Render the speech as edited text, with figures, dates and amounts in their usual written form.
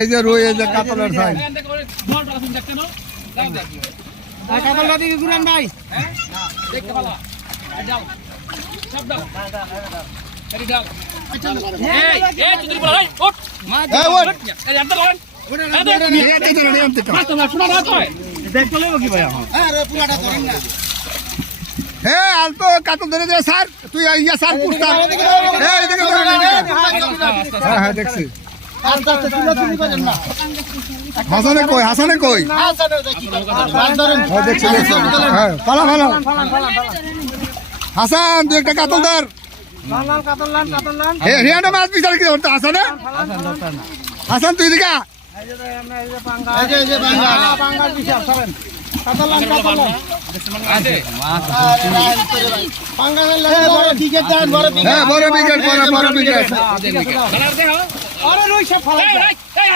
এই যে রুই এই যে কাতলের সাইজ কাতলটা দিকে ঘুরান ভাই দেখতে ভালো যাও সব দাও এই দাও এই চুদরি বলা এই ওঠ এই ওঠ এই আন্দর লন এটা তো রে আমতে মাছ না শোনা না তো দেখ চলে কি ভাই এখন আরে পুরাটা করেন না হে আলতো কাতল ধরে দে স্যার তুই ইয়া স্যার পুস্তা এই এদিকে ধরে হ্যাঁ হ্যাঁ দেখছি আস্তে আস্তে চুলি করেন না হাসানে কই হ্যাঁ দেখছি হ্যাঁ পালা হাসান তুই একটা কাতল ধর কাতল লান হে রিয়ানো মাছ বিচার কি ধরতে হাসানে হাসান তুই দিকা এই যে পাঙ্গাল বিশাল সরেন কাতল লান আছে পাঙ্গাল লাগে বড় টিকেট দেন হ্যাঁ বড় বিকেট কালার দেখো আরে রই সব ফালা এই